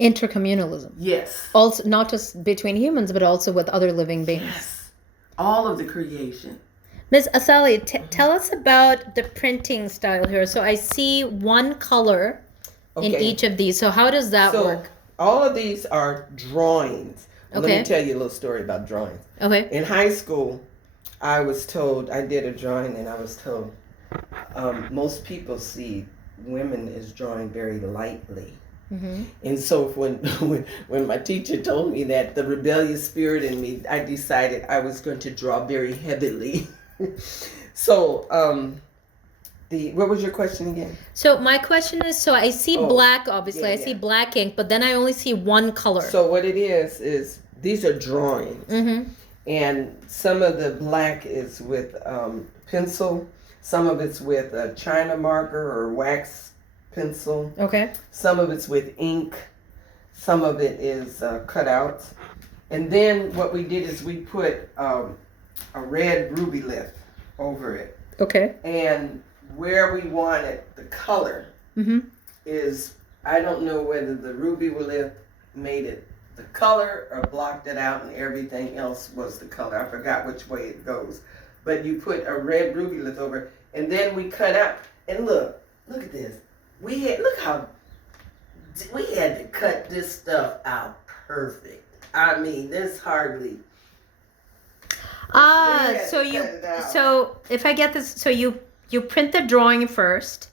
Intercommunalism. Yes. Also, not just between humans, but also with other living beings. Yes. All of the creation. Ms. Asali, tell us about the printing style here. So I see one color in each of these. So how does that work? All of these are drawings. Let Okay. me tell you a little story about drawings. Okay. In high school, I was told, I did a drawing and I was told, most people see women as drawing very lightly. Mm-hmm. And so when my teacher told me that, the rebellious spirit in me, I decided I was going to draw very heavily. So, what was your question again? So my question is, so I see black, obviously. I see black ink, but then I only see one color. So what it is these are drawings. Mm-hmm. And some of the black is with pencil. Some of it's with a China marker or wax pencil. Okay. Some of it's with ink. Some of it is cutouts. And then what we did is we put a red ruby leaf over it. Okay. And where we wanted the color is, I don't know whether the ruby leaf made it the color or blocked it out and everything else was the color. I forgot which way it goes. But you put a red ruby leaf over it, and then we cut out. And look at this. We had to cut this stuff out perfect. I mean, there's hardly. So if I get this, so you print the drawing first,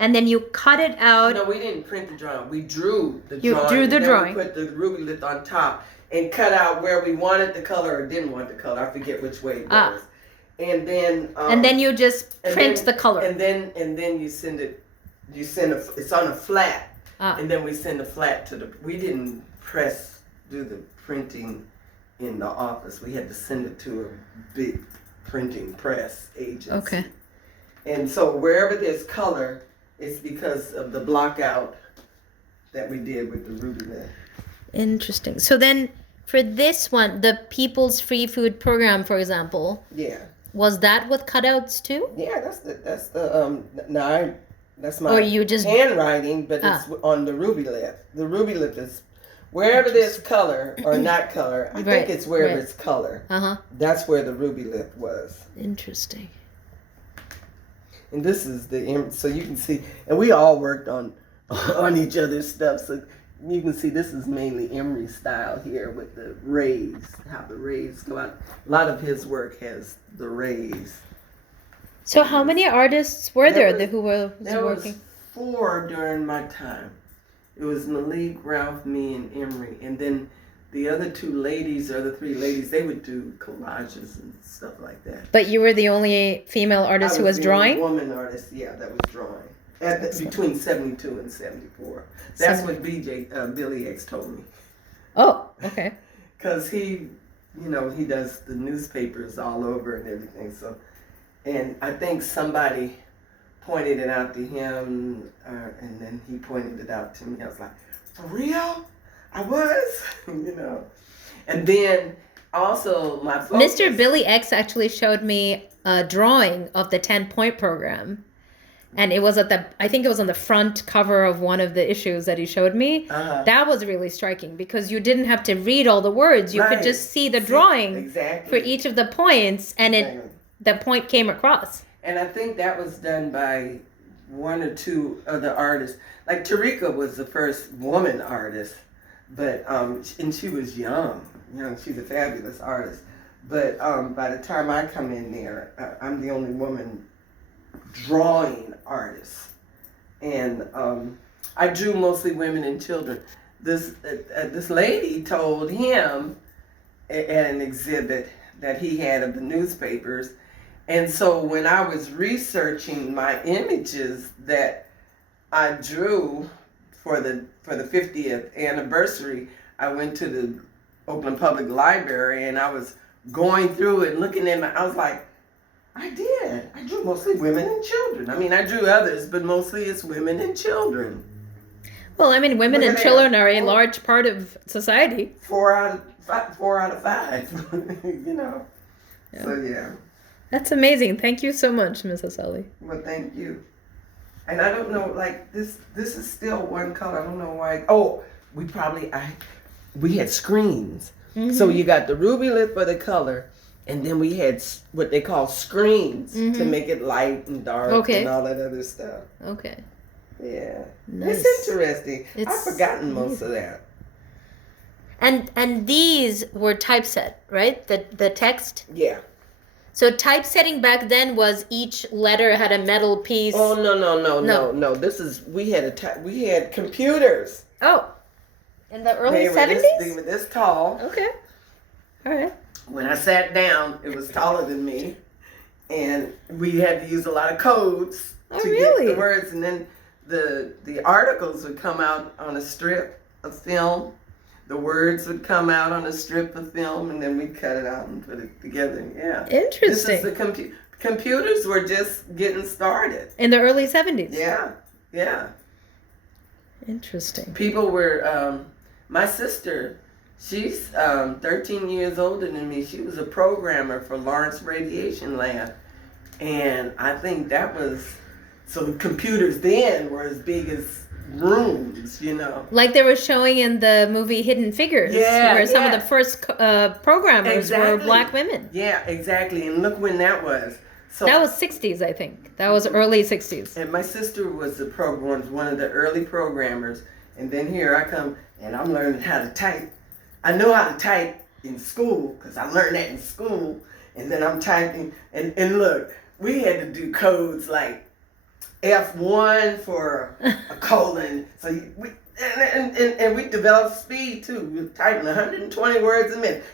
and then you cut it out. No, we didn't print the drawing. We drew the drawing. You drew the drawing. We put the ruby leaf on top and cut out where we wanted the color or didn't want the color. I forget which way it goes. And then you just print the color. And then you send it. It's on a flat. And then we send the flat to the. We didn't do the printing in the office. We had to send it to a big printing press agency. Okay. And so wherever there's color, it's because of the block out that we did with the ruby leaf. Interesting. So then for this one, the People's Free Food Program, for example. Yeah. Was that with cutouts too? Yeah, that's my or you just handwriting, but it's on the ruby leaf. The ruby leaf is wherever there's color or not color. I think it's wherever it's color. That's where the ruby leaf was. Interesting. And this is so you can see, and we all worked on each other's stuff. So you can see this is mainly Emery style here with the rays, how the rays go out. A lot of his work has the rays. So how many artists were there who were working? There was 4 during my time. It was Malik, Ralph, me, and Emery. And then the other 2 ladies, or the 3 ladies, they would do collages and stuff like that. But you were the only female artist who was drawing? Woman artist, yeah, that was drawing. Between 72 and 74. That's what Billy X told me. Oh, okay. Because he does the newspapers all over and everything. So, and I think somebody pointed it out to him, and then he pointed it out to me. I was like, for real? I was, And then also my focus, Mr. Billy X actually showed me a drawing of the 10-point program. And it was I think it was on the front cover of one of the issues that he showed me. That was really striking because you didn't have to read all the words. You could just see the drawing for each of the points, and the point came across. And I think that was done by 1 or 2 other artists. Like Tarika was the first woman artist, but and she was young. She's a fabulous artist. But by the time I come in there, I'm the only woman drawing artist, and I drew mostly women and children. This lady told him at an exhibit that he had of the newspapers, and so when I was researching my images that I drew for the 50th anniversary, I went to the Oakland Public Library and I was going through it, looking at I was like, I did. I drew mostly women and children. I mean, I drew others, but mostly it's women and children. Well, I mean, women and children are a large part of society. 4 out of 5. Yeah. So, yeah. That's amazing. Thank you so much, Mrs. Sully. Well, thank you. And I don't know, like, this is still one color. I don't know why. Oh, we had screens. So you got the ruby lip for the color, and then we had what they call screens to make it light and dark and all that other stuff. Okay. Yeah. Nice. It's interesting. I've forgotten most of that. And these were typeset, right? The text? Yeah. So typesetting back then was each letter had a metal piece. Oh no. This is we had computers. Oh. In the early 70s? They were this tall. Okay. All right. When I sat down, it was taller than me. And we had to use a lot of codes to get the words. And then the articles would come out on a strip of film. The words would come out on a strip of film, and then we'd cut it out and put it together. Yeah. Interesting. This is the computers were just getting started. In the early 70s? Yeah. Interesting. People were, my sister, she's 13 years older than me. She was a programmer for Lawrence Radiation Lab. And I think that was, so computers then were as big as rooms, Like they were showing in the movie Hidden Figures, where some of the first programmers were black women. Yeah, exactly. And look when that was. So that was 60s, I think. That was early 60s. And my sister was one of the early programmers. And then here I come, and I'm learning how to type. I know how to type in school, because I learned that in school. And then I'm typing, and look, we had to do codes like F1 for a colon. So and we developed speed too. We were typing 120 words a minute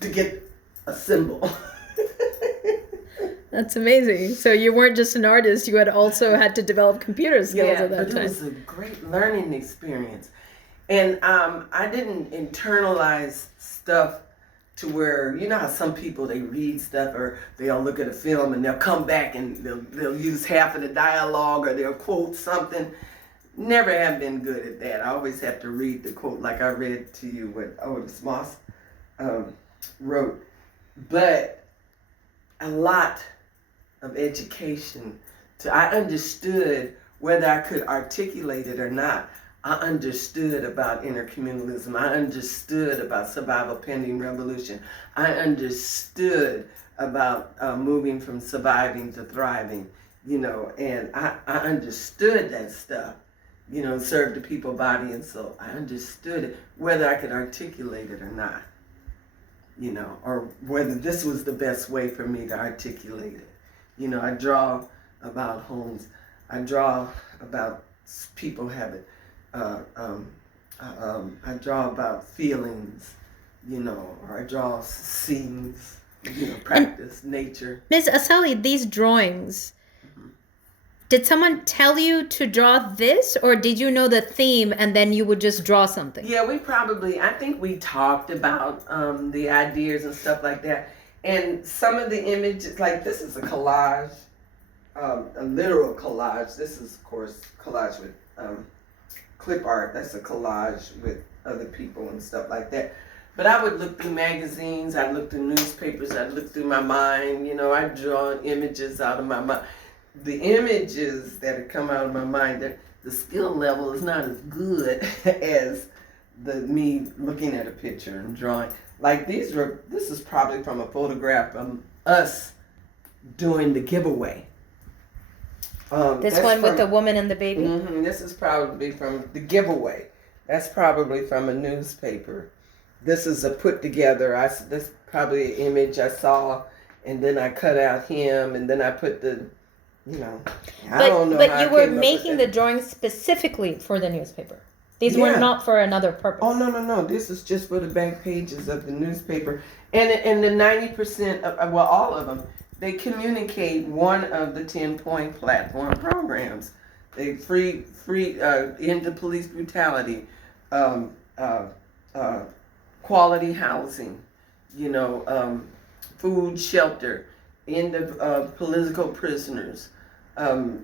to get a symbol. That's amazing. So you weren't just an artist, you had also had to develop computer skills at that time. It was a great learning experience. And I didn't internalize stuff to where, how some people, they read stuff or they'll look at a film and they'll come back and they'll use half of the dialogue or they'll quote something. Never have been good at that. I always have to read the quote like I read to you what Otis Moss wrote. But a lot of education, I understood whether I could articulate it or not. I understood about intercommunalism. I understood about survival pending revolution. I understood about moving from surviving to thriving, and I understood that stuff, serve the people, body and soul. I understood it, whether I could articulate it or not, or whether this was the best way for me to articulate it. I draw about homes. I draw about people having I draw about feelings, or I draw scenes, practice, nature. Ms. Asali, these drawings, did someone tell you to draw this, or did you know the theme and then you would just draw something? Yeah, I think we talked about the ideas and stuff like that. And some of the images, like this is a collage, a literal collage. This is, of course, collage with clip art. That's a collage with other people and stuff like that. But I would look through magazines, I'd look through newspapers, I'd look through my mind, I'd draw images out of my mind. The images that had come out of my mind, the skill level is not as good as me looking at a picture and drawing. Like this is probably from a photograph of us doing the giveaway. This one with the woman and the baby? Mm-hmm, this is probably from the giveaway. That's probably from a newspaper. This is a put together. This is probably an image I saw, and then I cut out him, and then I put the, I don't know. But you were making the drawings specifically for the newspaper. These were not for another purpose. Oh, no. This is just for the back pages of the newspaper. And the 90% of, all of them, they communicate one of the 10-point platform programs. They free end to police brutality, quality housing, food, shelter, end of political prisoners,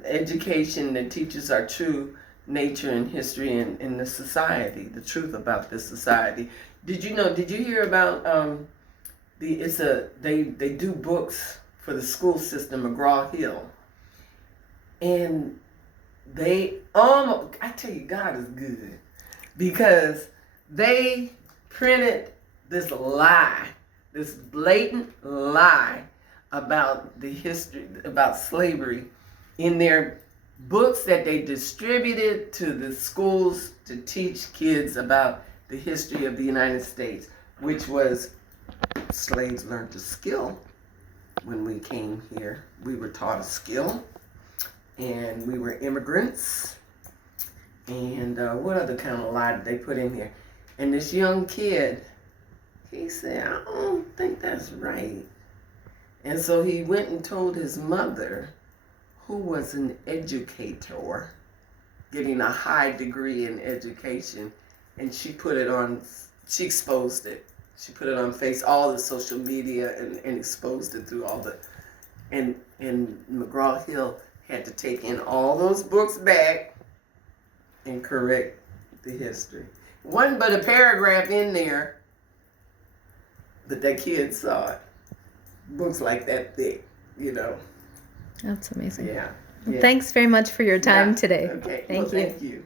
education that teaches our true nature and history in the society, the truth about this society. Did you hear about they do books for the school system, McGraw-Hill, and I tell you, God is good, because they printed this lie, this blatant lie about the history, about slavery, in their books that they distributed to the schools to teach kids about the history of the United States, which was slaves learned a skill. When we came here, we were taught a skill, and we were immigrants. And what other kind of lie did they put in here? And this young kid, he said, I don't think that's right. And so he went and told his mother, who was an educator, getting a high degree in education, and she exposed it. She put it on all the social media, and exposed it through all the, and McGraw-Hill had to take in all those books back and correct the history. Wasn't but a paragraph in there, but that kid saw it. Books like that thick, That's amazing. Yeah. Well, thanks very much for your time today. Okay. Thank you. Thank you.